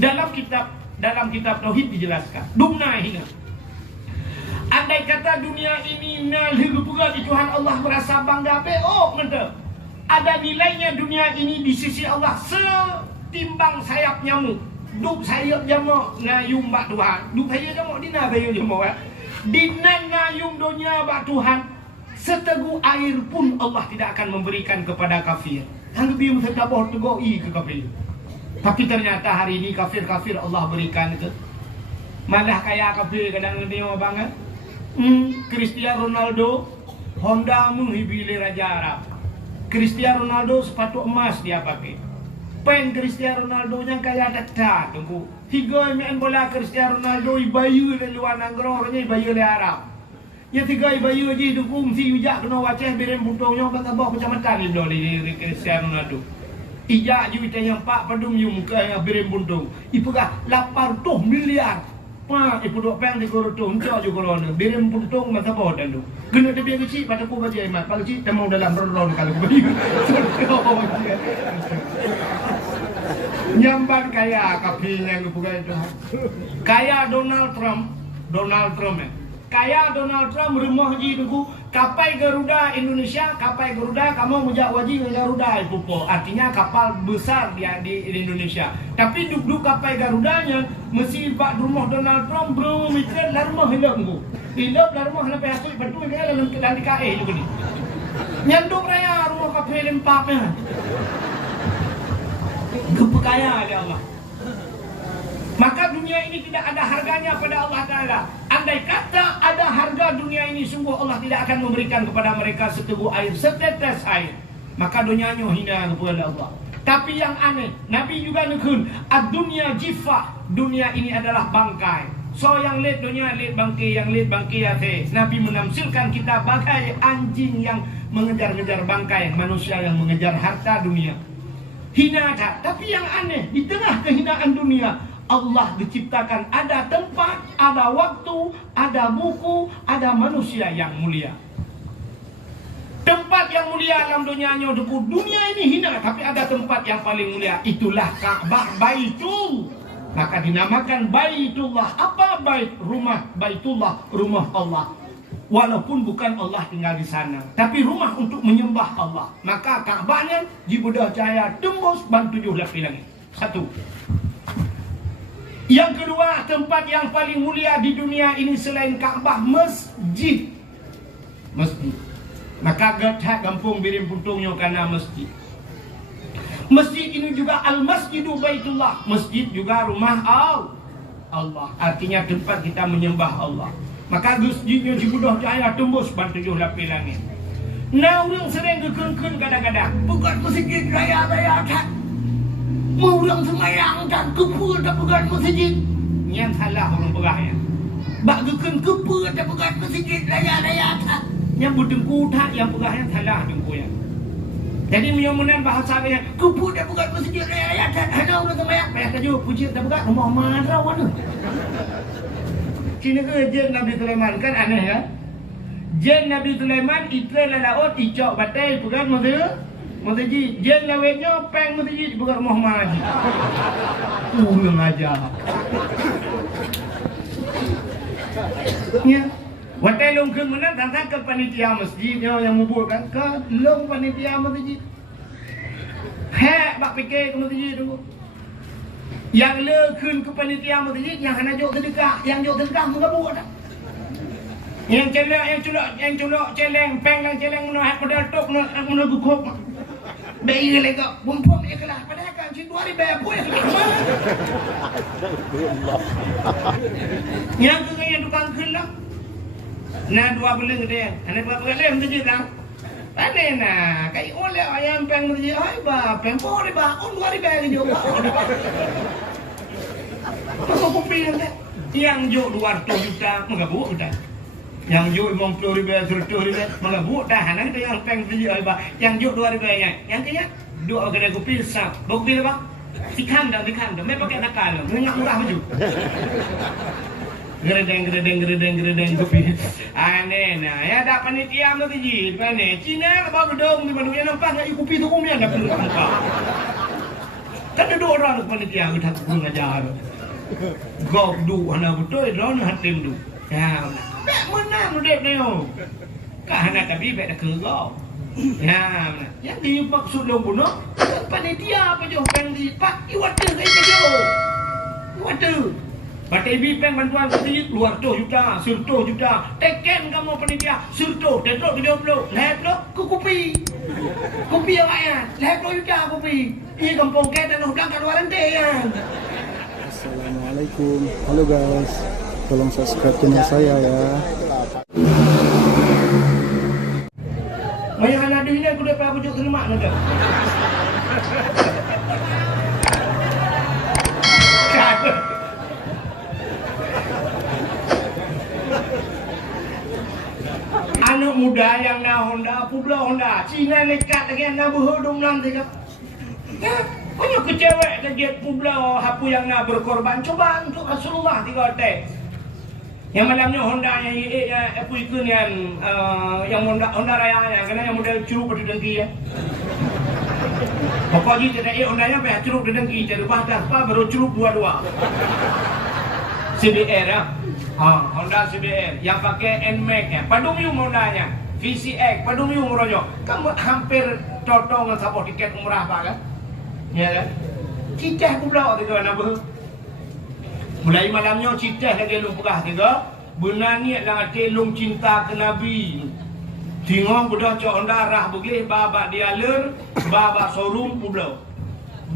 Dalam kitab tauhid dijelaskan dumna hina. Andai kata dunia ini nalhugupura di Tuhan Allah merasa bangga ngenda. Ada nilainya dunia ini di sisi Allah setimbang sayap nyamuk. Duk sayap jamak ngayung bak Tuhan. Duk sayap jamak dina bayar jamak. Dina ngayung dunia bak Tuhan. Seteguk air pun Allah tidak akan memberikan kepada kafir. Yang lebih mustahil tegoi ke kafir. Tapi ternyata hari ini kafir-kafir Allah berikan itu. Malah kayak kafir kadang-kadang banget. Cristiano Ronaldo Honda menghibili Raja Arab. Cristiano Ronaldo sepatu emas dia pakai. Pen Cristiano Ronaldo nya kayak data tunggu. Tiga main bola Cristiano Ronaldo ibayu dari luar negara nya ibayu dari Arab. Ya tiga ibayu aja dukung si ujak kena waceh berem buntongnya bang abah kecamatan ini dari Cristiano Ronaldo. Ijak juta yang pak padum yung ke berem buntung. Ipugah 800 miliar. Pa ipudok pang di koroto unca ju korona. Berem buntung mata bawah dan tu. Kena dia kecil pada ku baca imat. Pak kecil temau dalam ron kalau ku bayu. Nyamban kaya kapinya bukan itu. Kaya Donald Trump Kaya Donald Trump rumah ji duku kapal Garuda Indonesia, kapal Garuda kamu mujak wajib Garuda ipupo. Artinya kapal besar dia di Indonesia. Tapi duk kapal Garudanya mesti pak rumah Donald Trump bro mikir lah rumah hilang ku. Hilang lah rumah sampai hasil betul dia dalam di KE juga ni. Nyanduk raya rumah kapal lempapnya. Kepekaya ada Allah. Maka dunia ini tidak ada harganya pada Allah Ta'ala. Andai kata ada harga dunia ini, sungguh Allah tidak akan memberikan kepada mereka seteguk air, setetes air. Maka dunianya hina kepada Allah. Tapi yang aneh, Nabi juga nekun, ad-dunya jifah, dunia ini adalah bangkai. So yang lihat dunia, lihat bangkai, yang lihat bangkai ya Nabi menamsilkan kita bagai anjing yang mengejar-ngejar bangkai, manusia yang mengejar harta dunia. Hina tak? Tapi yang aneh, di tengah kehinaan dunia, Allah diciptakan ada tempat, ada waktu, ada buku, ada manusia yang mulia. Tempat yang mulia dalam dunianya duku. Dunia ini hina, tapi ada tempat yang paling mulia. Itulah Ka'bah Baitul. Maka dinamakan Baitullah. Apa bait? Rumah Baitullah, rumah Allah. Walaupun bukan Allah tinggal di sana, tapi rumah untuk menyembah Allah. Maka Ka'bahnya jibudah cahaya tembus ban 7 lapis langit. Satu. Yang kedua, tempat yang paling mulia di dunia ini selain Ka'bah, masjid. Masjid. Maka gathak kampung birim puntungnya karena masjid. Masjid ini juga al-masjidu baitullah. Masjid juga rumah Allah. Artinya tempat kita menyembah Allah. Maka masjidnya dibudah cahaya tembus ban 7 lapis langit. Nah, orang sering gekengken kadang-kadang. Bukan masjid raya-raya tak. Orang semayang dan kepul tak pegang masjid. Yang salah orang beraya. Bak geken kepul tak pegang masjid raya-raya tak. Yang berdengku tak, yang pegahnya salah dengku ya. Jadi menyomunan bahasa dia kepul tak pegang masjid raya-raya tak. Hanya orang semayang. Payah tajuk puji tak pegang rumah marah mana. Cina ke jen Nabi Sulaiman kan aneh ya. Jen Nabi Sulaiman itre lalaut icok batai pegang masjid. Jen lawetnya peng masjid bukan Muhammad. Kurang aja. Ya. Watai long ke mana datang ke panitia masjidnya yang membuatkan ke long panitia masjid. Bak fikir ke masjid tu. Yang lekun ke panitia masjid yang hanya jok sedekah, yang jok sedekah mengabuk tak. Yang culak celeng peng lang celeng menahan pada tok nak gukop. Bayi lega bumpum ikhlas padahal kan cik 2000 apa ikhlas. Yang ke yang tukang kelang. Nah 2 bulan dia. Ana 2 bulan masjid lah. Pandai nah, kai oleh ayam peng masjid ai ba, peng boleh ba, on 2000 je ba. Apa kopi yang jok 200 juta mengabuk dah. Yang jok 50,000 100,000 mengabuk dah. Nah kita yang peng masjid ai ba, yang jok 2,000 nya. Yang kaya dua kedai kopi sah. Kopi apa? Sikan dah. Mai pakai nakal. Ngak murah baju. Geredeng kopi. Aneh nah, ya ada panitia masjid, pane. Cina bawa gedung di Bandung yang nampak enggak kopi tu kumia enggak perlu nampak. Kan ada orang panitia kita kurang ajar. Gau du ana betul ron hatim du. Ya, tak menang dek ni. Kah nak kabi bek dak kegau. Ya, yang dimaksud lo bunuh panitia apa jo peng di pak iwat ke jo. Iwat. Pakai bipeng bantuan sedikit luar tu juta, surto juta. Teken kamu panitia, surto, tetok 70. Lep lo ku kopi. Kopi awak ya. Lep lo juta kopi. Ini kampung ke dan udah kan luar ente ya. Assalamualaikum. Halo guys. Tolong subscribe channel saya ya. Mayang anak dia ni aku dah pernah pujuk terima nak dah. Anak muda yang nak Honda, pula Honda. Cina nekat lagi nak berhudung nanti kan. Banyak kecewek lagi pula apa yang nak berkorban. Coba untuk Rasulullah tiga hotel. Yang malamnya Honda yang apa itu yang Honda Raya yang kena yang model curug pada dengki ya. Pokoknya tidak Honda-nya payah curug pada dengki. Jadi bahkan apa baru curug dua-dua. CBR ya. Honda CBR yang pakai NMAX ya. Padung yung Honda-nya. VCX, padung yung murahnya. Kan hampir cocok dengan sabuk tiket umrah pak kan? Ya kan? Cicah aku pula tu kan apa? Mulai malamnya cicah lagi lumpah tiga. Benar ni adalah telung cinta ke Nabi. Tengok budak cok Honda rah begih babak dialer, babak showroom pula.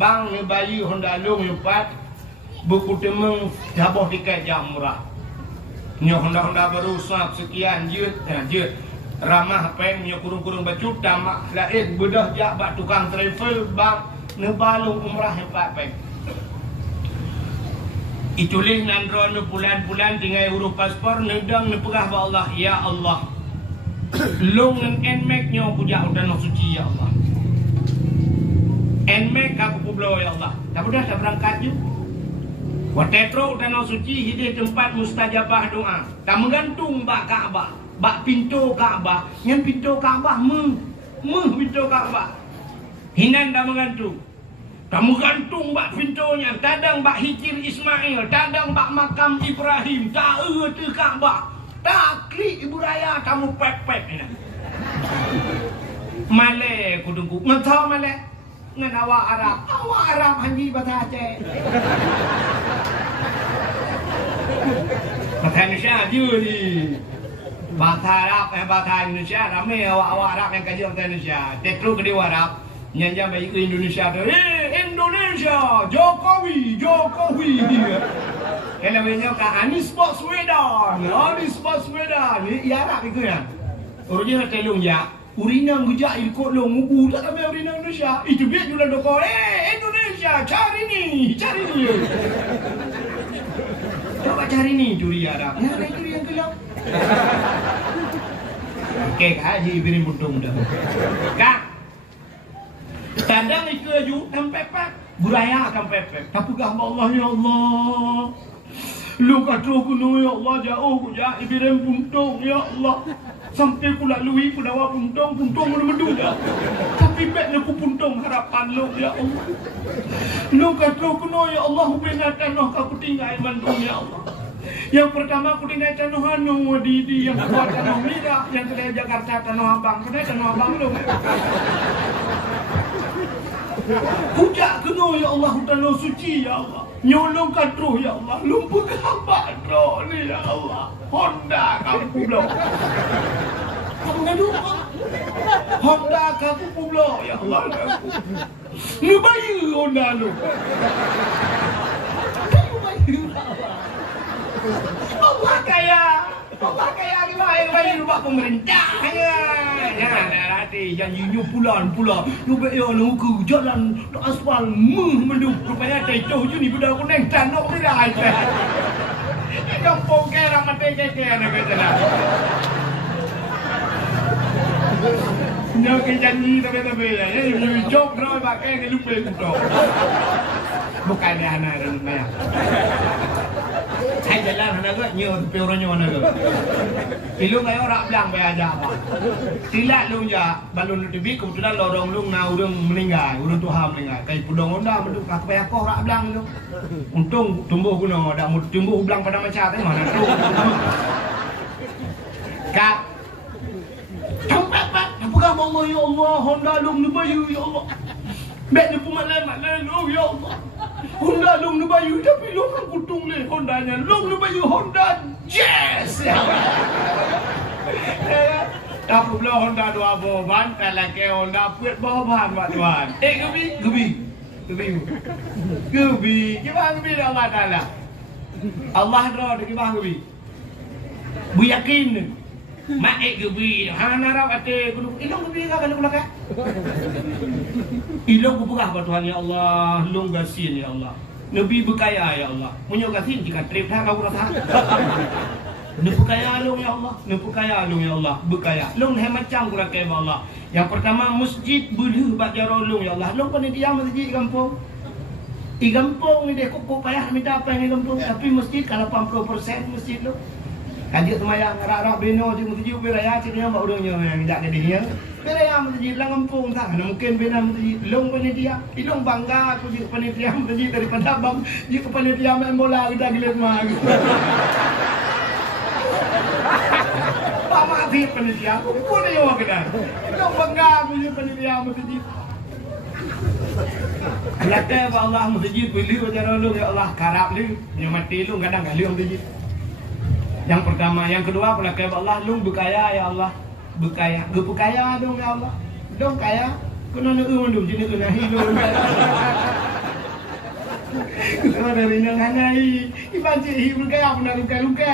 Bang ni bayi Honda long lepat buku temeng sabuk tiket jam murah. Nyo Honda baru sap sekian jeut ramah pen nyo kurung-kurung baju tamak lain bedah jak bak tukang travel bang nebalung umrah hebat pen. Itulah nandro ne bulan-bulan tinggal huruf paspor nedang ne pegah ba Allah ya Allah. Long ngan NMAX nyo pujak udah no suci ya Allah. NMAX aku publo ya Allah. Tak udah tak berangkat je. Watetro danau suci hidih tempat mustajabah doa. Tak menggantung bak Kaabah, bak pintu Kaabah. Yang pintu Kaabah pintu Kaabah. Hinan tak menggantung. Tak menggantung bak pintunya. Tadang bak hijir Ismail, tadang bak makam Ibrahim. Tak erti Kaabah. Tak klik ibu raya kamu pep-pep ini. Malay kudungku. Ngentau Malay? Ngan awak Arab. Awak Arab hanji bahasa Aceh. Bahasa Indonesia je ni. Bahasa Arab bahasa Indonesia ramai awak Arab yang kaji bahasa Indonesia. Tekru ke dia Arab. Nyanyi baik ke Indonesia tu. Indonesia, Jokowi. Kalau namanya kan Anies Baswedan. Ni Arab itu ya. Orangnya telung ya. Urina ngejak ikut lo ngubu tak sampai urina Indonesia. Itu biar jualan doko. Indonesia, cari ni. Coba cari ni curi Arab. Ya, ada curi yang gelap. Okey, haji beri buntung dah. Kak. Tandang itu aju tempepet. Buraya akan pepet. Tapi Allah ya Allah. Lu kata aku ya Allah jauh ku jak ibirem buntung ya Allah. Sampai ku lalui ku dawa puntung medu dah. Tapi bet aku puntung harapan lu ya Allah. Lu kata aku ya Allah hubungan tanah aku tinggal Bandung ya Allah. Yang pertama aku tinggal tanah anu di yang kedua tanah Mira, yang kedua Jakarta tanah Abang. Kedua tanah Abang lu. Pujak kena ya Allah tanah suci ya Allah. Nyolong katruh ya Allah. Lumpur hamba roh ni ya Allah. Honda kamu pulau. Kamu ngadu Honda kamu pulau ya Allah. Ngebayu Honda lu. Ngebayu Allah kaya gimana bayi lupa pemerintahnya. Jangan hati janji pulan. Lupa ya ke jalan aspal mendu. Rupanya tecoh je ni budak aku neng tanok ni dah. Kampung kera mati kekeh nak kata lah. Nak janji tapi ya. Ini jok dah pakai ke lupa itu. Bukan dia anak dan maya. Hai jalan naga nyo tepi orangnya naga. Ilung ayo rak belang bayar aja apa. Tilat lung ja balun tebi kebetulan lorong lung na urang meninggal, urang Tuhan meninggal. Kai pudong onda menduk aku bayar kau rak belang lu. Untung tumbuh kuno dak mau tumbuh belang pada macam teh mana tu. Kak. Tempat apa kau Allah ya Allah Honda lung nu bayu ya Allah. Bek ni pumalan lu ya Allah. Honda lung nu bayu tapi lung kan kutung le Hondanya. Lung nu bayu Honda Jazz. Tak perlu Honda dua boban kalau ke Honda puet boban buat tuan. Gebi. Gimana gebi Allah Taala. Allah dah gimana gebi. Bu yakin. Mak gebi. Hana rawat te gunung. Ilong gebi ka kana belaka. Ilong bubugah buat Tuhan ya Allah. Lung gasin ya Allah. Nabi berkaya ya Allah. Munyo gasin jika trip dah kau rasa. Nupu kaya lung ya Allah. Nupu kaya lung ya Allah. Berkaya. Lung he macam kurang kaya Allah. Yang pertama masjid buluh bak jaro lung ya Allah. Lung pandai diam masjid kampung. Di kampung ni dia kok payah minta apa yang di kampung. Tapi masjid kalau 80% masjid lu. Kajian semayang rak-rak beno di masjid beraya cina mbak urangnya yang tidak jadi dia. Beraya masjid lang kampung tak. Mungkin bena masjid lung pandai diam. Ilung bangga aku di panitia masjid daripada abang. Jika panitia main bola kita gilir mah. Pak mati panitia, aku pun ada yang kedai. Kau bangga punya panitia masjid. Kelakar Allah masjid pilih wajar lu ya Allah karap lu, yang mati lu kadang kali masjid. Yang pertama, yang kedua kelakar Allah lu berkaya ya Allah, berkaya, berkaya dong ya Allah, dong kaya. Kena nak dong sini kena hidup. Kau dari nang hanai, iban cik berkaya benar luka.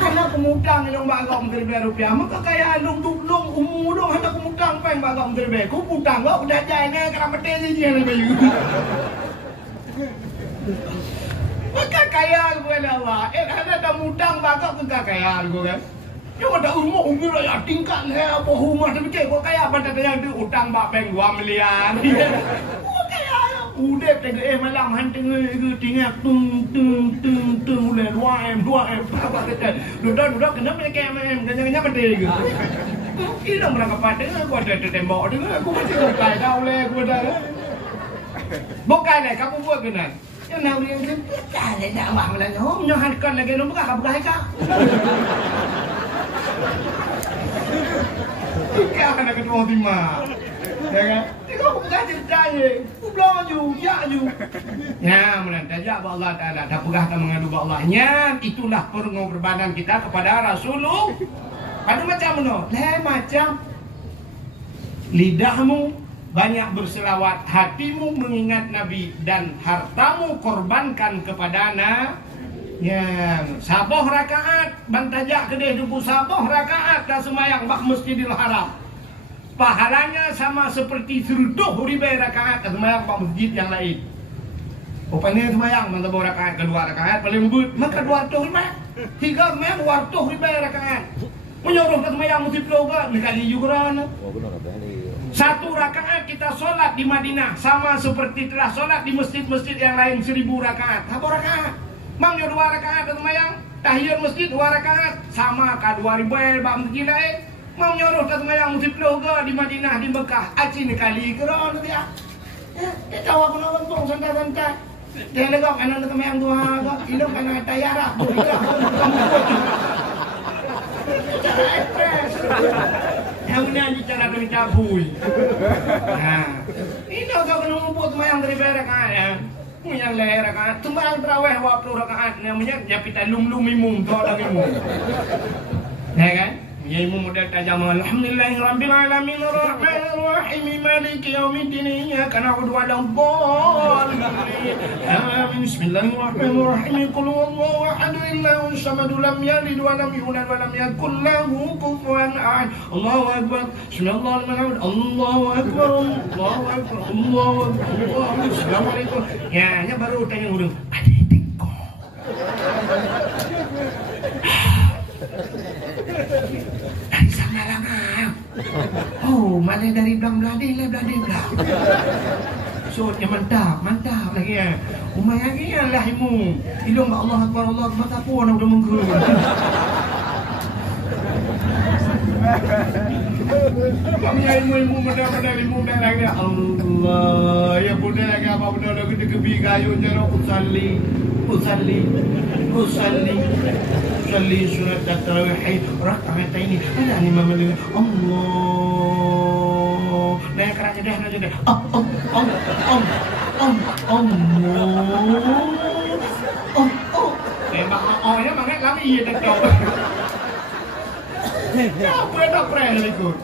Karena pemudang yang bagak menteri rupiah, maka kaya lung lung umur dong hendak pemudang peng bagak menteri ku pudang kau udah jahitnya kerana mati je ni bayu. Maka kaya gue Allah, ada mudang bagak ke kaya gue kan. Yang ada umur ya tingkat ni apa rumah tapi kau kaya pada yang di utang bak peng 2 miliar. Udah tengok malam hanting tinggal tung boleh 2M apa kata duduk kena mereka M kena berdiri ke ini berangkat pada aku ada tembok dengar aku mesti bukai kau le aku dah bukai le kamu buat kena yang nak yang dah le dah mak lagi oh nyohankan lagi lu buka kau buka kena ketua timah ya kan? Tengok bukan cerita je. Ku belaju, ya ju. Ya, menantajak Allah Ta'ala. Dah pegah tak mengadu Allah. Ya, itulah pengorbanan kita kepada Rasulullah. Ada macam mana? Macam lidahmu banyak berselawat, hatimu mengingat Nabi dan hartamu korbankan kepada ya, saboh rakaat. Bantajak kedai duku saboh rakaat dah semayang bak Masjidil Haram. Pahalanya sama seperti 100,000 rakaat semayang pak masjid yang lain. Rupanya semayang masa bawa rakaat kedua rakaat paling lembut maka 200,000. 3 semayang 200,000 rakaat. Menyuruh ke semayang masjid loga nekali juga. Satu rakaat kita solat di Madinah sama seperti telah solat di masjid-masjid yang lain 1,000 rakaat. Satu rakaat. Mang 2 rakaat semayang tahiyat masjid 2 rakaat sama ka 2,000 pak masjid lain. Mau nyuruh ke semayang musib loga di Madinah, di Mekah. Aci ni kali kerana dia. Dia tahu aku nak bantung santai-santai. Dia legak anak nak semayang tu ha. Hidup kena tayarah. Cara ekspres. Yang ini cara kena cabui. Ini kau kena membuat semayang dari rakaat ya. Yang leher rakaat. Sembayang terawih waktu rakaat. Namanya nyapitan lum-lumimum. Kau dah mimum. Ya kan? Ya ibu muda tajam alhamdulillahirabbil alamin arrahmanir rahim maliki yaumiddin iyyaka na'budu wa iyyaka nasta'in bismillahirrahmanirrahim qul huwallahu ahad allahu samad lam yalid wa lam yulad wa lam yakul lahu kufuwan ahad Allahu akbar Allahu akbar Assalamualaikum ya baru tanya huruf ada teko dari sana lah oh mana dari belang beladi lah beladi belang so mantap lagi ya Umay lagi lah imu. Ilung Allah Akbar tak puan udah menggerun. Kami ilmu mudah-mudah ilmu dah lagi Allah ya bunda lagi apa bunda lagi dekebi kayu jero usalli surat tarawih rakaat ini ada ni mama dengan Allah naik kerana dah Allah ya mangat kami ya dah kau apa dah pernah ikut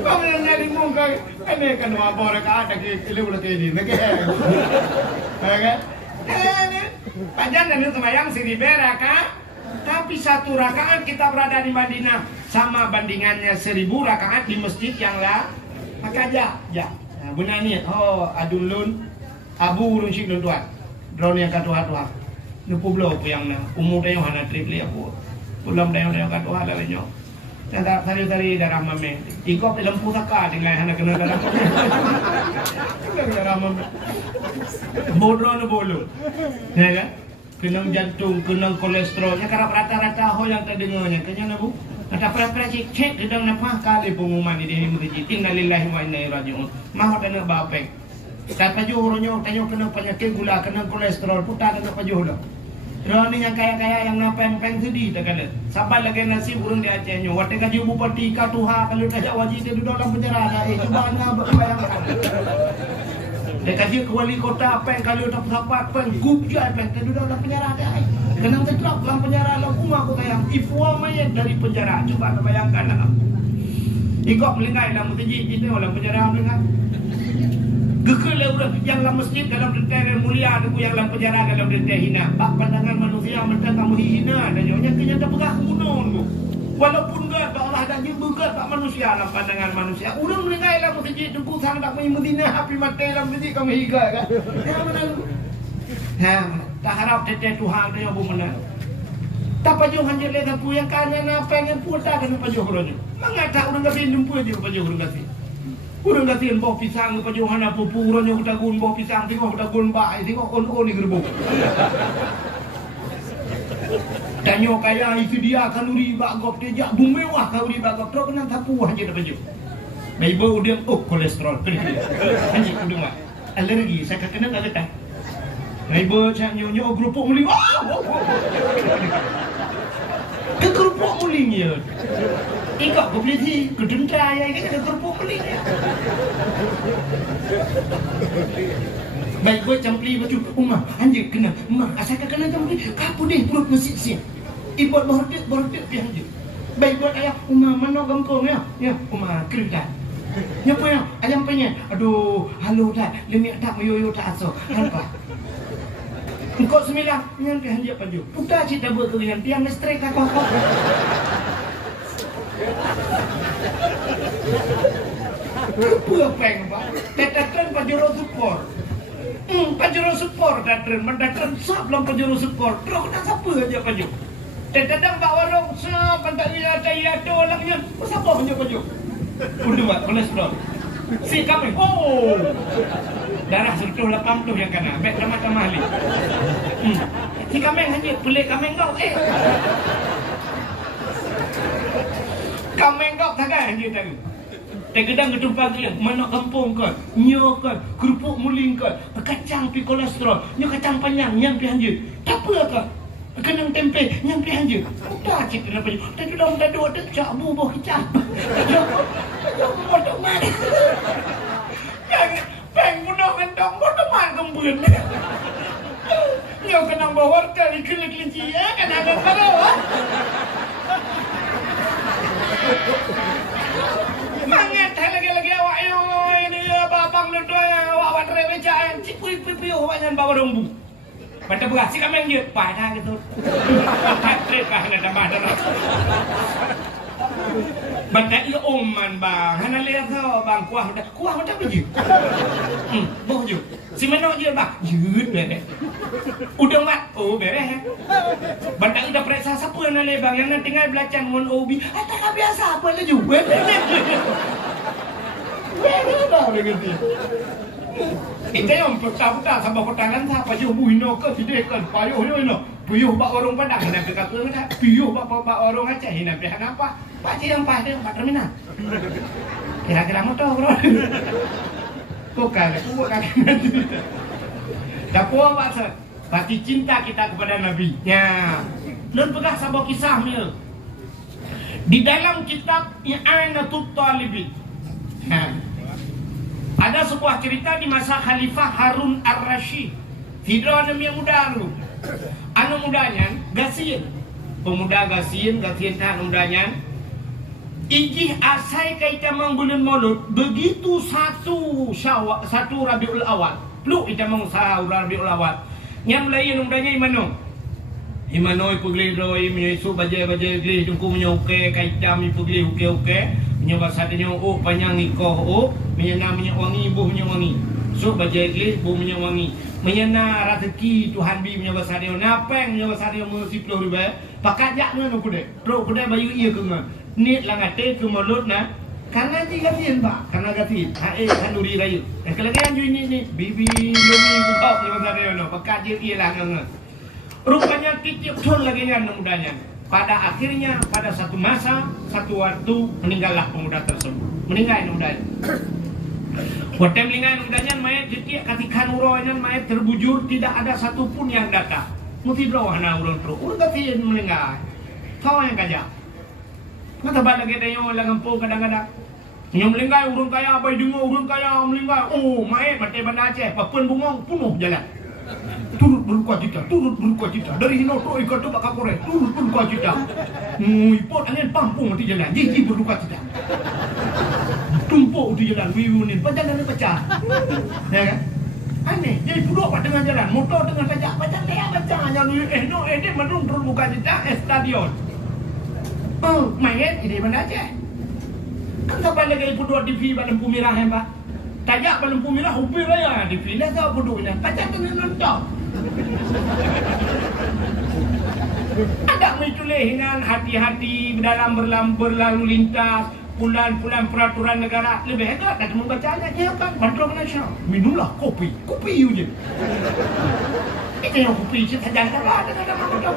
kau yang nyari muka ini kan apa mereka ada kili ini mereka kan panjang dan sembahyang sini beraka tapi satu rakaat kita berada di Madinah sama bandingannya 1000 rakaat di masjid yang lah maka aja nah, guna ni adulun abu urun syik tuan drone yang katuha nupu blow yang na umur dah yang hana trip lihat aku pulang dah yang katuha lah lenyok dan tari darah mame ikut lempu saka dengan hana kena darah mame bodoh no bolu ya kan kenang jantung kenang kolesterolnya karena rata-rata ho yang terdengarnya kenya bu ada pernah cek sedang napa kali pengumuman di masjid innalillahi wa inna ilaihi rajiun mah ada bapek tak paju uronyo tanyo kena penyakit gula kena kolesterol putar ada paju lo Rani yang kaya-kaya yang napeng-peng sedih tak kala. Sampai lagi nasib urang di Acehnya. Waktu kaji bupati katuha kalau dah wajib dia duduk dalam penjara dah. Cuba anda bayangkan. Dia kaji ke wali kota peng kalau tak sapat peng gup je peng dia duduk dalam penjara dah. Kenang terjelap dalam penjara lah rumah aku sayang. Ifua mayat dari penjara. Cuba anda bayangkan lah. Ikut melingkai dalam masjid itu dalam penjara melingkai. Gekal yang dalam masjid dalam detail mulia aku yang dalam penjara dalam detail hina. Pak pandangan manusia mereka kamu hina dan nyonya kenyataan pegah kunon tu. Walaupun gad Allah dah jembegat pak manusia dalam pandangan manusia. Urang meninggal dalam masjid tu sang tak punya Madinah api mati dalam masjid kamu higa kan. Ya mana lu? Tak harap detail Tuhan dia bu mana. Tak paju hanjir le tapu yang kanan apa yang putar kan paju horonya. Mangata urang gabi jumpa dia paju urang gabi. Urang gatiin bawa pisang ke pajuhan apa puranya kita gun bawa pisang tengok kita gun baik tengok on ni gerbong. Tanyo kaya itu dia kalori bagop dia jak bumewah kalori bagop terus kena tapu aja dah baju. Bible dia kolesterol pergi. Hanya kudu mak. Alergi saya kena tak kata. Bible cak nyonya kerupuk muling. Ke kerupuk muling ya. Ikut beli kedendra ya ke kerupuk muling. Baik gue campli baju umah anjir kena umah asal kena campli kapu deh perut mesin sih. Ibot bordet dia anjir. Baik buat ayah umah mana gampang ya umah kerja. Nyapa ya ayam penyen. Aduh halo dah lemik tak meyoyo tak aso. Hampa. Engkau sembilan nyampe hanjak baju. Putar cita buat keringan tiang listrik kakak. Apa peng pak? Tetatan pajero support. Pajero support tetatan, mendatang sab dalam pajero support. Terus nak siapa aja paju? Tetatan bawa warung sab, pantai dia tu orangnya. Siapa punya paju? Udah buat kolesterol. Si kami. Oh. Darah 180 yang kena. Baik sama-sama ahli. Si kami hanya pelik kami kau. Kami kau tak hanya tadi. Tegedang ketumpang dia, mana kampung kan, nyo kan, kerupuk muling kan, kacang pi kolesterol, nyo kacang panjang, nyampi hanja. Tak apa kan? Kenang tempe, nyampi hanja. Udah cik kenapa je? Tadi dah muda dua, tak cak bubuh kecap. Jom bodoh man. Peng mudah mentong, bodoh man kembun. Nyo kenang bawar kali kelinci ya, kan ada kalau. Mangat lagi awak ini babang lu tu awak rewe jangan cipui pipi awak jangan bawa dombu. Pada berasi kami yang pada gitu. Patret kah nak tambah dah. Benda ia oman bang, hana lihat tau bang kuah dah pergi. Boh je. Si mana je bang? Yud beres. Udah mat, oh beres. Benda udah periksa siapa yang nak bang, yang nak tinggal belacan mon obi. Tak biasa apa lah juga. Beres dah begitu. Itu yang pertama sama pertangan sa payuh buhino ke tidak ke payuh no. Payuh bak warung Padang hina pe kata ngada. Payuh bak warung Aceh hina pe apa? Pak cik yang dia Pak terminal. Kira-kira motor bro. Kok kan nanti. Tak puas bahasa. Berarti cinta kita kepada Nabi. Ya. Dan pegah sabah kisahnya. Di dalam kitab I'anatul Talibin. Ada sebuah cerita di masa Khalifah Harun Ar-Rasyid. Tidak yang muda dulu. Anu mudanya Gasin. Pemuda Gasin tak mudanya. Ijih asai kaita bulan Maulud. Begitu satu Rabiul Awal. Lu kita mau sahur Rabiul Awal. Yang lain mudanya Imano ipugli roi menyesu baje gli dungku menyoke kaita mi pugli uke menyoba sadenyo panjang iko menyana wangi buh wangi so baje gli buh wangi menyana rezeki Tuhan bi menyoba sadenyo napeng menyoba sadenyo mesti 10 ribu pakat jak ngono kude pro kude bayu iya ke ngono ni langate ke mulut na karena gatiin pak karena gatiin kanuri rayu kelagayan ju ini bibi lumi buka menyoba sadenyo pakat je iya lah ngono. Rupanya titip ton lagi yang mudanya. Pada akhirnya pada satu masa, satu waktu meninggallah pemuda tersebut. Meninggal mudanya. Waktu meninggal mudanya mayat jadi ketika nuroinan mayat terbujur tidak ada satupun yang datang. Mesti berwana urun terus. Urun katiin meninggal. Kau yang kajak. Mata balik kita yang langampung kadang-kadang. Yang meninggal urun kaya apa dengar urun kaya meninggal. Oh mayat mati Banda Aceh. Papun bungong penuh jalan. Turut berduka cita dari Hinoto ikat tu bakal korek turut berduka cita ipot angin pampung di jalan jiji berduka cita tumpuk di jalan wiunin pajangan pecah ya kan aneh jadi duduk pada tengah jalan motor tengah saja pecah dia dia menurun berduka cita stadion mayat ini Banda Aceh kan sampai lagi duduk di Badan Pumirah ya pak tajak Badan Pumirah upir raya di Villa tak duduknya pecah tengah nonton. Ada menculihinan hati-hati dalam berlalu lintas pulan-pulan peraturan negara lebih hebat dan membacanya kan bantuan nasional minumlah kopi je itu yang kopi je tak jangan ada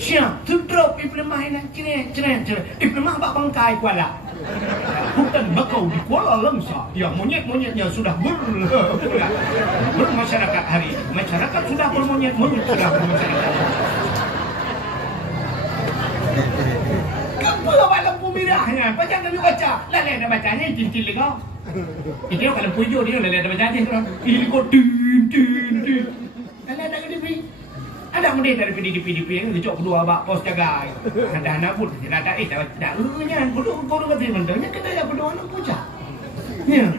siap tudrop iplemah ini cina iplemah bak bangkai kuala hutan bakau di Kuala Langsa yang monyet-monyetnya sudah bermasyarakat hari ini. Masyarakat sudah bermonyet sudah bermasyarakat. Kamu malam pumirahnya, baca kami baca. Lalu ada bacanya cincin kau. Itu kalau pujo dia lalu ada bacanya kan. Ini kau tin. Lalu ada di ada mendek dari PDP yang dicok kedua bak pos jaga. Ada anak pun tidak ada kudu kata mentanya kita ya kedua anak pucak. Ya.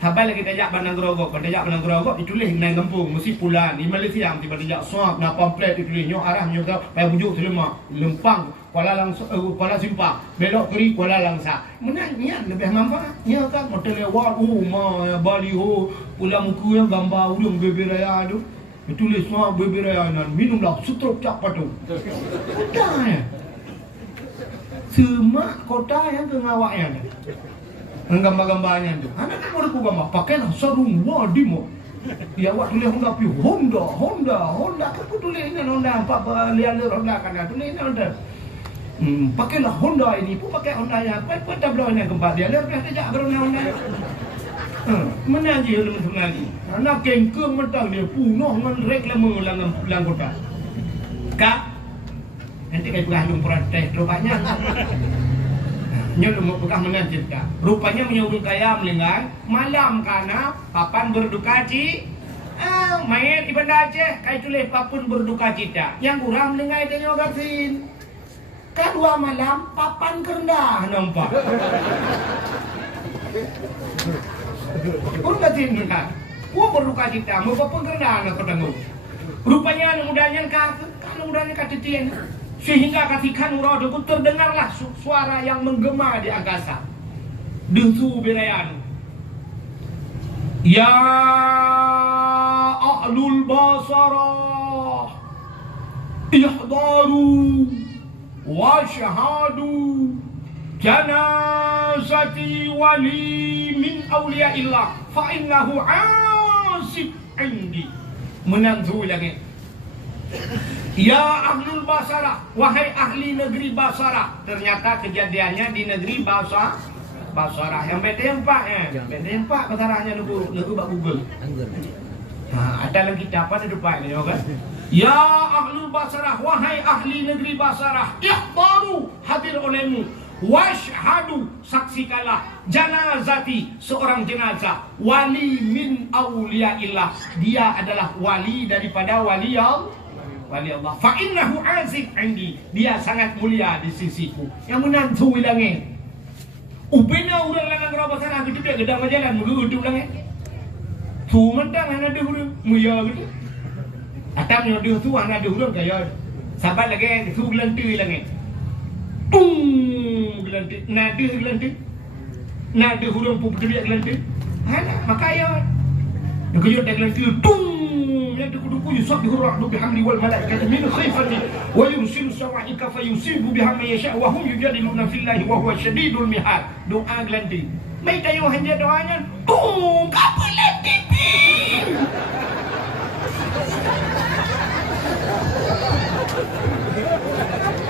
Habis lagi tajak Bandang Gerogok ditulis naik kampung mesti pulang di Malaysia mesti tajak swab na pamflet ditulis nyo arah nyo ke payah bujuk Selema Lempang Kuala Simpang belok kiri Kuala Langsa. Menanya lebih nampak nya kan motor lewat baliho pulang muka yang gambar udang bebe raya tu. Tulis semua beberayanan minumlah setruk cak padu. Kota ya. Semua kota yang pengawaknya. Gambar-gambarnya tu. Anak kan boleh gambar. Pakailah sarung wadimo. Dia awak tulis Honda. Kamu tulis ini Honda. Apa lihat Honda kan? Tulis ini Honda. Pakailah Honda ini. Pun pakai Honda yang. Apa tak berapa yang gambar dia. Lihat tak berapa Honda. Mana je lu mengenali. Anak kengkeng mentang dia punoh ngan reklame lang kota. Kak. Nanti kai pegah jum protes rupanya. Nya lu mau pegah mengancit kak. Rupanya menyuruh kaya melinggai malam karena papan berduka cita. Mayat di Banda Aceh kai tulis papun berduka cita. Yang kurang melinggai dia nyogasin. Kedua malam papan kerendah nampak. Urut katin kan, gua berduka cita, mau apa kerana nak ketemu. Rupanya anak mudanya katitian, sehingga ketika nurau itu terdengarlah suara yang menggema di angkasa. Desu berayan. Ya ahlul basarah, ihdaru wa syahadu janazati wali min awliyaillah fa innahu asib indi. Menantu lagi. Ya ahlul Basarah, wahai ahli negeri Basarah. Ternyata kejadiannya di negeri Basarah. Yang beda yang pak beda yang pak Basarahnya nuku bak Google. Ada lagi apa di depan ni kan? Ya ahlul Basarah, wahai ahli negeri Basarah, ihdaru, hadir olehmu, washhadu, saksikanlah, janazati, seorang jenazah, wali min awliyaillah, dia adalah wali daripada wali Allah. Fa innahu azim indi, dia sangat mulia di sisiku. Yang menantu bilangnya, upena urang lanang ra Basarah gitu dia gedang jalan mugu bilangnya. Tu mentang ada urang muya gitu. Atapnya dia tu ada urang kaya. Sabar lagi tu gelanti lagi. Tung gelanti, nada urang pun dia gelanti. Ada makaya. Dia gelanti tung يدخل يصبح الرعد بحمد والملائكة من خيفته ويرسل الصواعق فيصيب بها من يشاء وهم يجادلون في الله وهو شديد المحال. Doa gelanti. Mai tayo hanya doanya. Kapelan pipi.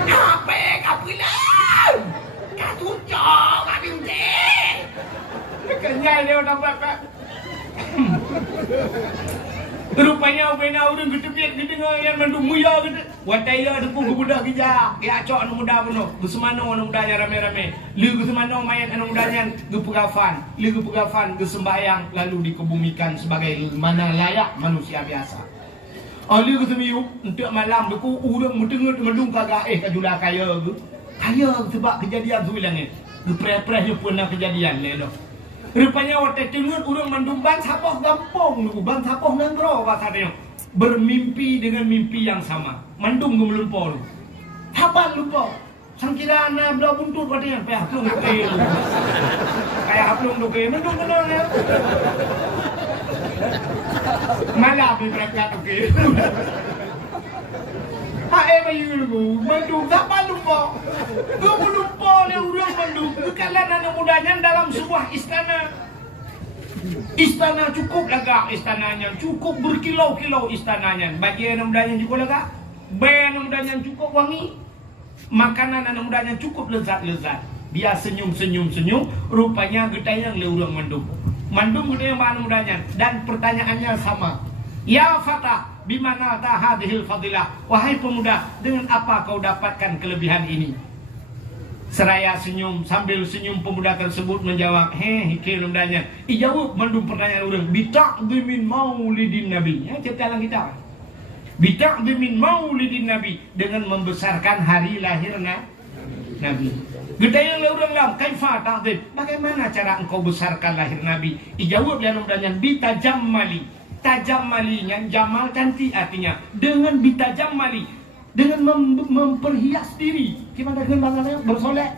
Apa kapelan? Katucok ading teh. Kenyal dia orang bapak. Rupanya upena urang ketepik kedengar yang mandu muya gitu. Wataya depu budak gija. Ya acok anu muda puno. Gesemano anu mudanya rame-rame. Lu gesemano mayat anu mudanya gepegafan. Lu gepegafan gesembayang lalu dikebumikan sebagai mana layak manusia biasa. Lu gesemiu untuk malam deku urang mudengut medung kagak kajula kaya tu. Kaya sebab kejadian tu bilangnya. Gepreh-prehnya pun kejadian le dah. Rupanya waktu tengut urang mandum ban sapoh gampong nu ban sapoh nanggro bahasanya. Bermimpi dengan mimpi yang sama. Mandum gemelumpo nu. Haban lupa. Sangkira ana bela buntut katanya payah plung ke. Kayak haplung tu ke. Mandum kenal ya. Malah berangkat tu ke. Bayu lu, mandum tak lupa. Gua lupa le urang mandum. Kekalan anak mudanya dalam sebuah istana. Istana cukup lagak istananya, cukup berkilau-kilau istananya. Bagi anak mudanya juga lagak. Bagi anak mudanya cukup wangi. Makanan anak mudanya cukup lezat-lezat. Dia senyum-senyum, rupanya getayang le urang mandum. Mandum getayang anak mudanya dan pertanyaannya sama. Ya Fatah, bimana tahadhil fadilah? Wahai pemuda, dengan apa kau dapatkan kelebihan ini? Seraya senyum, sambil senyum pemuda tersebut menjawab, hikir mudanya. Ijawab mandum pertanyaan orang, bitaqdimin maulidin nabi. Ya, cerita dalam kita. Bitaqdimin maulidin nabi, dengan membesarkan hari lahir nabi. Gedayang le urang lam, kaifa taqdim? Bagaimana cara engkau besarkan lahir nabi? Ijawab le mudanya, bitajammali. Tajammalinya, jamal cantik artinya. Dengan bitajammali, dengan memperhias diri. Gimana dengan bangsalnya? Bersolek.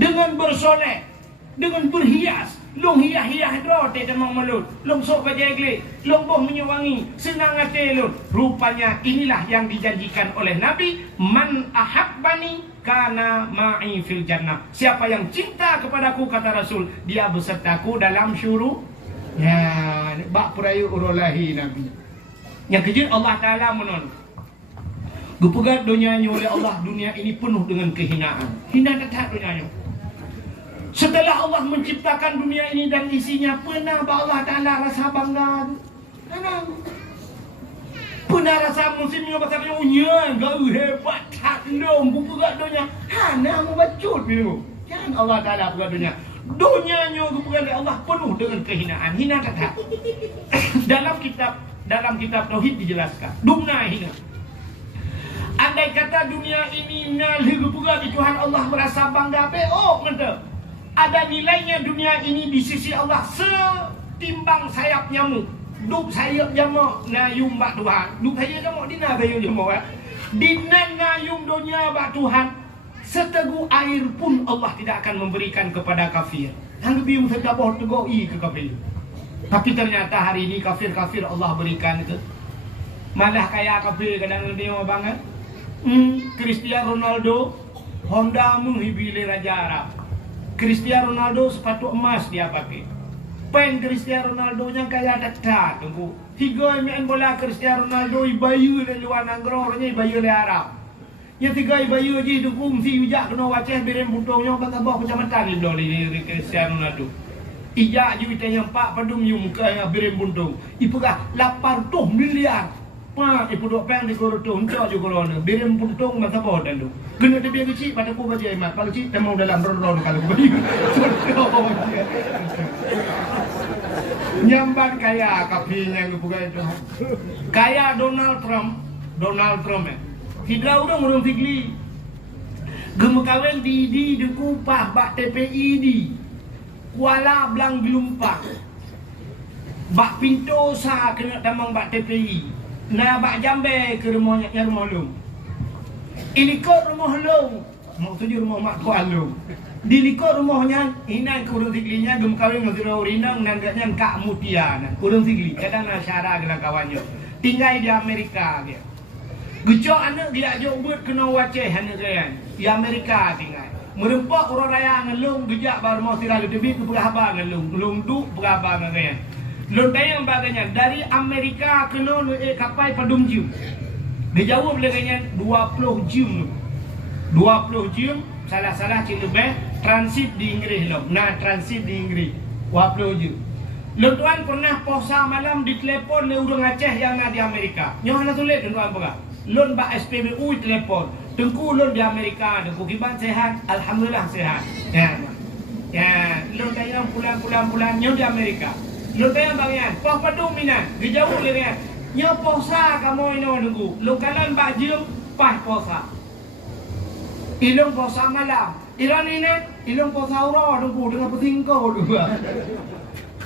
Dengan bersolek, dengan berhias. Long hiah-hiah drote demang melut. Long sok bajegli, long boh menyewangi, senang hati lut. Rupanya inilah yang dijanjikan oleh Nabi, man ahabbani kana ma'i fil jannah. Siapa yang cinta kepadaku, kata Rasul, dia besertaku dalam syurga. Ya, bak perayu urolahi Nabi. Yang kejut Allah Ta'ala menon. Gepegat dunianya oleh Allah, dunia ini penuh dengan kehinaan. Hina tak dunianya. Setelah Allah menciptakan dunia ini dan isinya, pernah Allah Ta'ala rasa bangga? Pernah rasa musimnya pasal unya, gau hebat, tak dong, gepegat dunia. Hana mau bacut biru. Jangan Allah Ta'ala pegat dunia. Dunianya kepada Allah penuh dengan kehinaan. Hina kata. dalam kitab tauhid dijelaskan. Dunia hina. Andai kata dunia ini nalih kepada Tuhan Allah merasa bangga kata. Ada nilainya dunia ini di sisi Allah setimbang sayap nyamuk. Duk sayap nyamuk nayum bak Tuhan. Duk sayap nyamuk dina sayap nyamuk. Dina nayum dunia bak Tuhan. Seteguk air pun Allah tidak akan memberikan kepada kafir. Yang lebih sedabah tegoi ke kafir. Tapi ternyata hari ini kafir-kafir Allah berikan itu. Malah kayak kafir kadang dia banget. Cristiano Ronaldo Honda menghibili Raja Arab. Cristiano Ronaldo sepatu emas dia pakai. pen Cristiano Ronaldo yang kaya dekat tunggu. Tiga main bola Cristiano Ronaldo ibayu dari luar negara nya ibayu dari Arab. Yang tiga ibayu je tu kumsi ujak kena waceh berem puntungnya bang abah kecamatan ni doli ni Cristiano Ronaldo. Ijak je kita yang 4 padum yu muka yang berem puntung. Ipegah 800 miliar. Pa ipu dok peng di koroto unca je korona. Berem puntung bang abah dan tu. Kena dia kecil pada ku baca imat. Kalau cik temau dalam ron kalau bayu. Nyamban kaya kapinya bukan itu. Kaya Donald Trump Tidak orang tigli. Gemekawin di dekupah bak TPI di Kuala Belang Gelumpang. Bak pintu sa kena tamang bak TPI. Na bak jambe ke rumah long. Ini ke rumah long. Maksudnya rumah mak Kuala long. Di likor rumahnya hinan ke urang tiglinya gemekawin ngadira urinang nangganya kak mutia urang tigli kadang nasyara gelang kawannya tinggal di Amerika dia. Gejok anak dia ajak buat kena waceh anak dia. Di Amerika tinggal. Merempak orang raya ngelung gejak baru mau sirah lebih ke berapa ngelung. Ngelung tu berapa ngaya. Lon tayang baganya dari Amerika kena kapal padum jum. Dia jauh belakangnya 20 jum. 20 jum salah-salah cik lebih transit di Inggris lo. Nah transit di Inggris 20 jum. Lon tuan pernah posa malam ditelepon oleh orang Aceh yang ada di Amerika. Nyoh nak tulis tuan apa? Lon ba SPBU telepon. Tengku lon di Amerika, tengku kiban sehat, alhamdulillah sehat. Ya, lon tayang pulang nyoh di Amerika. Lon tayang bagian, pah padu minan, dijauh lerian. Nyoh posa kamu ino tengku. Lon kalan ba jum pah posa. Ilong posa malam. Iran ini ilong posa ura tengku dengan petingkau dua.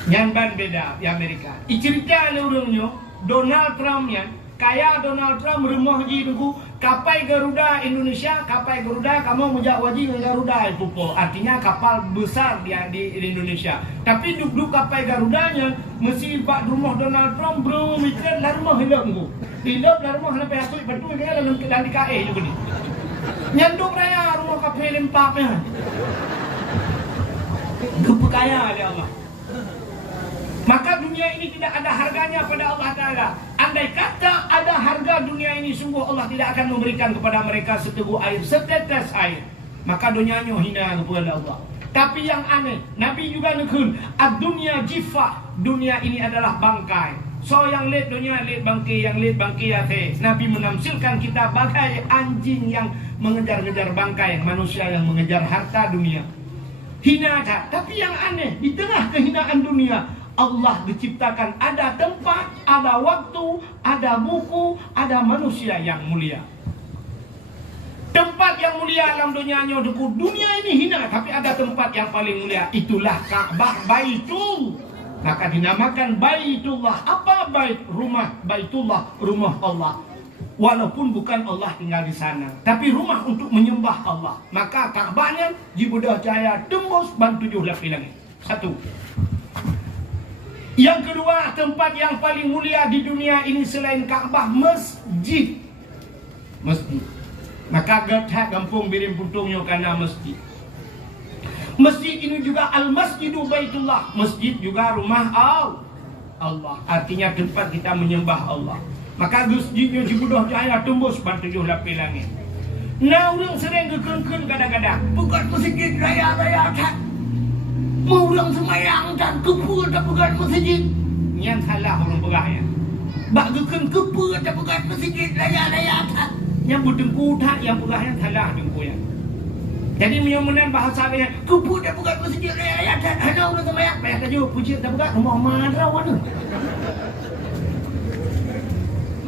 Nyanban beda di Amerika. Icerita lurungnya Donald Trump ya. Kaya Donald Trump rumah ji tunggu kapal Garuda Indonesia, kapal Garuda kamu mujak wajib Garuda itu po. Artinya kapal besar dia di Indonesia. Tapi duk kapal Garudanya mesti pak rumah Donald Trump bro mikir lah rumah hilang tu. Hilang lah rumah sampai atuk betul dia dalam kedai KE juga ni. Nyanduk raya rumah kapal lempapnya. Kepekaya dia Allah. Maka dunia ini tidak ada harganya pada Allah Ta'ala. Andai kata ada harga dunia ini, sungguh Allah tidak akan memberikan kepada mereka seteguk air, setetes air. Maka dunianya hina kepada Allah. Tapi yang aneh, Nabi juga nekun, ad-dunya jifah, dunia ini adalah bangkai. So yang lihat dunia, lihat bangkai, yang lihat bangkai ya teh. Nabi menamsilkan kita bagai anjing yang mengejar-ngejar bangkai, manusia yang mengejar harta dunia. Hina tak? Tapi yang aneh, di tengah kehinaan dunia, Allah diciptakan ada tempat, ada waktu, ada buku, ada manusia yang mulia. Tempat yang mulia dalam dunianya dunia ini hina, tapi ada tempat yang paling mulia. Itulah Ka'bah Baitul. Maka dinamakan Baitullah. Apa bait? Rumah Baitullah, rumah Allah. Walaupun bukan Allah tinggal di sana, tapi rumah untuk menyembah Allah. Maka Ka'bahnya jibudah cahaya tembus ban 7 lapis langit. Satu. Yang kedua, tempat yang paling mulia di dunia ini selain Ka'bah, masjid. Masjid. Maka gertak kampung birim puntungnya karena masjid. Masjid ini juga al-masjidu baitullah. Masjid juga rumah Allah. Artinya tempat kita menyembah Allah. Maka masjidnya jibudah cahaya tembus ban 7 lapis langit. Nah, orang sering kekengken kadang-kadang. Bukan masjid raya-raya tak. Orang semayang dan kepul tak pegang masjid. Yang salah orang beraya. Bak gekan kepul tak pegang masjid raya-raya tak. Yang berdengku tak, yang pegang yang salah dengku ya. Jadi menyomenan bahasa dia kepul tak pegang masjid raya-raya tak. Hanya orang semayang payah tajuk puji tak pegang rumah madra mana.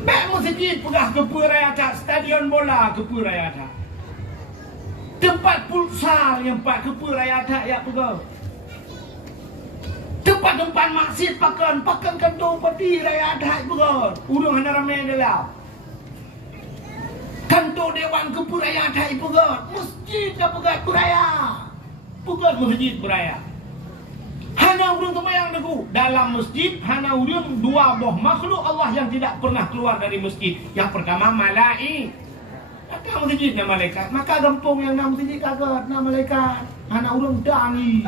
Bak masjid pegang kepul raya tak, stadion bola kepul raya tak. Tempat pulsar yang pak kepul raya tak ya pegang. Tempat-tempat maksud pakan kantong peti raya ada begon. Urang hana ramai dalam. Kantor dewan kepul raya ada begon. Masjid dah pegat beraya. Bukan masjid beraya. Hana urang semayang deku. Dalam masjid hana urang dua buah makhluk Allah yang tidak pernah keluar dari masjid. Yang pertama malaik. Datang masjid nama malaikat. Maka kampung yang nama masjid kagak nama malaikat. Hana urang dani.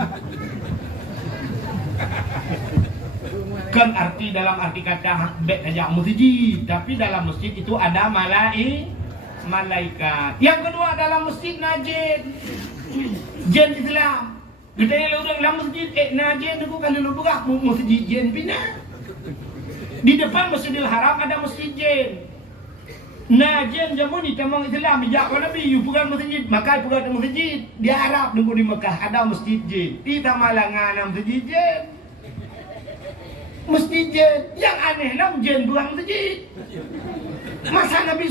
Bukan arti dalam arti kata bet saja masjid, tapi dalam masjid itu ada malaikat. Yang kedua dalam masjid najin, jin Islam. Kita yang orang dalam masjid najin tu kalau lu buka masjid jin pindah. Di depan Masjidil Haram ada masjid jin. Najin jamu ni tamang Islam bijak Nabi, you pegang masjid, maka pegang masjid. Di Arab nunggu di Mekah ada masjid jin. Di Tamalangan ada masjid jin. Masjid jin. Yang aneh lah jin pegang masjid. Masa Nabi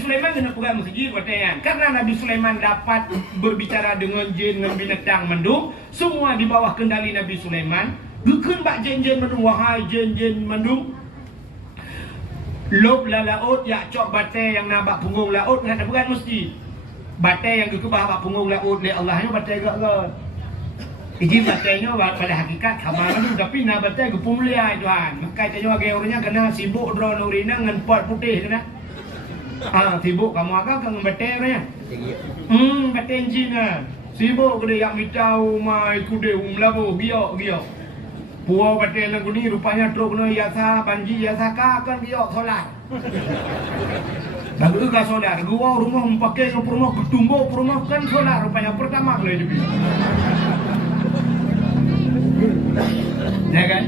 Sulaiman kena pegang masjid katanya. Karena Nabi Sulaiman dapat berbicara dengan jin, dengan binatang mendung, semua di bawah kendali Nabi Sulaiman. Gekun bak jin-jin mendung, wahai jin-jin mendung. Lob la laut yak cok batai yang nabak punggung laut ngat pegang masjid. Batai yang gekebah bak punggung laut le Allahnya batai gak. Iji batainya pada hakikat sama tu tapi na batai gepung mulia Tuhan. Maka tanya bagi orangnya kena sibuk drone urina dengan pot putih kena. Sibuk kamu agak dengan batai orangnya. Batai Cina. Sibuk kena yang mitau mai kude umlabo giok. Puau batai lagu ni rupanya truk kena yasa banji yasa kan giok solar. Lagu ka solar. Gua rumah pakai rumah ketumbo rumah kan solar rupanya pertama kali dia. Ya kan?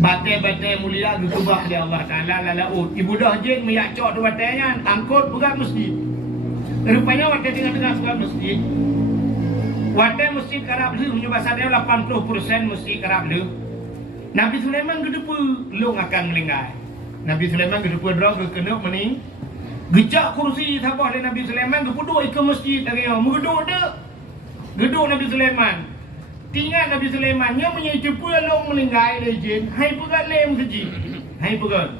Batai-batai mulia gekubah di Allah Ta'ala laut. Ibu dah jin miyak cok tu batainya angkut pegang masjid. Rupanya batai tengah-tengah pegang masjid. Batai masjid kerap lu punya bahasa dia 80% masjid kerap lu. Nabi Sulaiman gedepa long akan melinggai. Nabi Sulaiman gedepa drog kena mening. Gejak kursi sabah dari Nabi Sulaiman gepuduk ke masjid tengah. Megeduk dak. Geduk Nabi Sulaiman. Tinggal Nabi Sulaiman yang punya cepa long melinggai le jin, hai pegat lem keji. Hai pegat.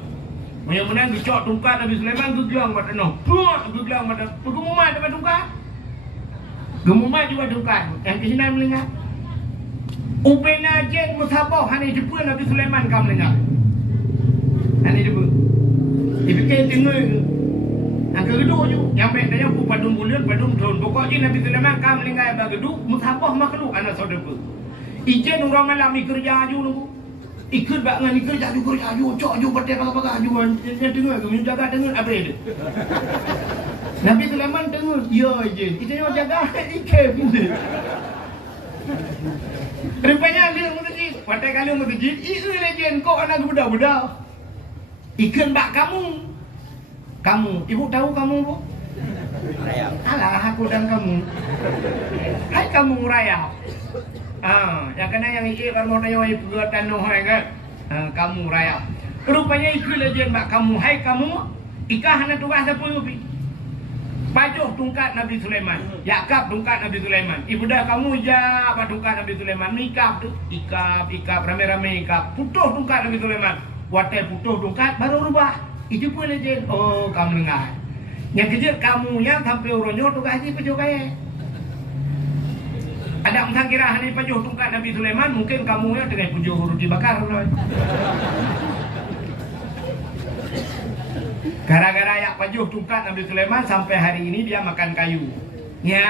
Yang menang gecok tungkat Nabi Sulaiman geglang pada noh. Puak geglang pada pegemumat pada tungkat. Gemumat juga tungkat. Yang ke sini melinggai. Upena jin musabah hani cepa Nabi Sulaiman kam melinggai. Hani cepa. Dipikir tengok. Angka geduk je. Yang baik tanya aku padung bulan, padung tahun. Pokoknya Nabi Sulaiman kam melingkai pada geduk. Musabah makhluk anak saudara. Ijen orang malam ni kerja aju nunggu. Ikut bak ngan kerja aju. Cok aju batai pakai ajuan. Dia dengar ke minta jaga dengar apa dia. Nabi Sulaiman dengar. Ya ijen. Ijen yang jaga ikan ni. Rupanya dia masjid. Batai kali masjid. Iu ijen kau anak budak-budak. Ikan bak kamu. Ibu tahu kamu bu? Rayap. Alah aku dan kamu. Hai kamu rayap. Yang kena yang iki kalau tanya wahai perbuatan nohai kan. Kamu rayap. Rupanya ikut lejen mak kamu. Hai kamu. Ikah hana tugas apa upi? Pajuh tungkat Nabi Sulaiman. Yakap tungkat Nabi Sulaiman. Ibu dah kamu jawab tungkat Nabi Sulaiman. Ikap tu. Ikap rame-rame ikap. Putuh tungkat Nabi Sulaiman. Watai putuh tungkat baru rubah. Itu pun legend. Oh, kamu dengar. Yang kejut kamu yang sampai orangnya tugas ni pajuh kaya. Ada orang kira hani pajuh tungkat Nabi Sulaiman, mungkin kamu yang tengah pajuh roti bakar. Gara-gara yang pajuh tungkat Nabi Sulaiman sampai hari ini dia makan kayu. Ya,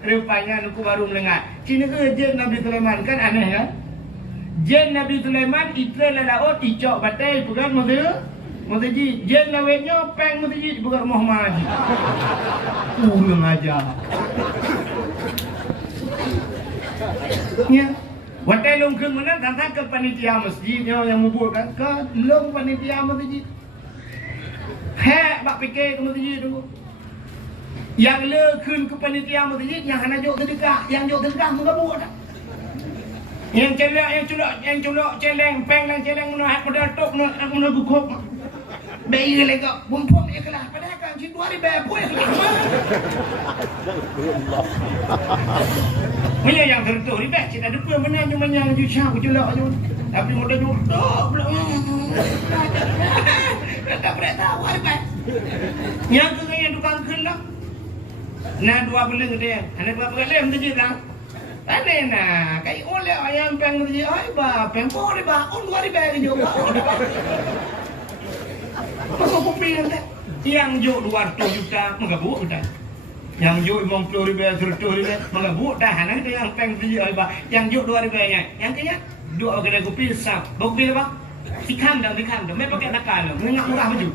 rupanya aku baru mendengar. Cina ke jin Nabi Sulaiman kan aneh kan? Jin Nabi Sulaiman itu laut icok batai pegang Mutaji, jen lawetnya peng mutaji bukan Muhammad. Urang aja. Ya, watai long ke mana datang ke panitia masjidnya yang membuatkan ke long panitia masjid. Bak fikir ke masjid tu. Yang le kun ke panitia masjid yang hana jok sedekah, yang jok sedekah menggabut dah. Yang culak celeng peng dan celeng nak pada tok nak gukop. Bayi lagi bumpum dia kelah padahal kan cik 2000 apa ya kelah. Punya yang tertuh ribet cik ada pun benar cuma yang jusah celak tu. Tapi muda duduk pula. Tak boleh tahu ribet. Yang tu yang tukang kelah. Nah 2 bulan dia. Ada 2 bulan tu je lah. Ada nak kai oleh ayam peng tu je. Ai ba peng po ni ba on 2000 ke juga. Masa kopi yang jok 200 juta menggabut dah. Yang jok 50 ribu 100 ribu menggabut dah. Nanti yang peng dia yang jok 2000 nya. Yang kaya Dua kedai kopi sap. Bau kopi apa? Tikam dah. Mai pakai nakal. Ngengak murah baju.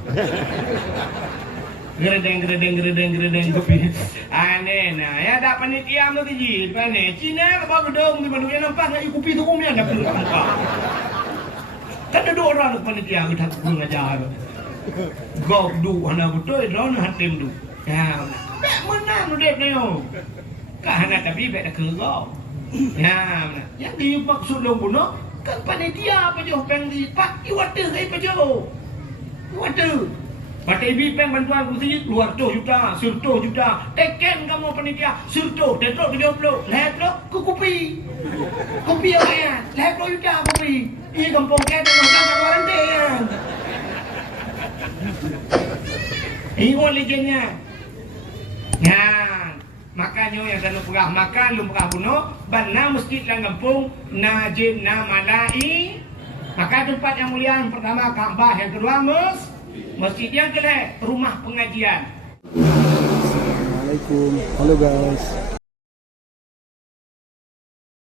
Geredeng kopi. Aneh nah. Ya dak panitia tu ji. Depan Cina ke bawah gedung di mana nampak nak kopi tu kopi anda perlu nampak. Kan ada dua orang panitia kita kurang ajar. Gok du ana betul drone hatim du. Ya. Bek menang dek ni yo. Kah nak tapi bek dah kerau. Ya, yang dimaksud lo bunuh kan panitia apa jo peng di pak iwata apa jo. Iwata. Pakai peng bantuan kursi luar 2 juta, sur 2 juta. Teken kamu panitia, sur 2, tetrok 70. Lehat lo ku kopi. Kopi apa ya? Lehat 2 juta kopi. Ini kampung ke dengan tak warranty ya. Ini legendnya. Ya, makanya yang kalau pernah makan lu pernah bunuh, bana masjid dalam kampung najib namalai. Maka tempat yang mulia yang pertama Ka'bah, yang kedua masjid, yang kedua rumah pengajian. Assalamualaikum. Halo guys.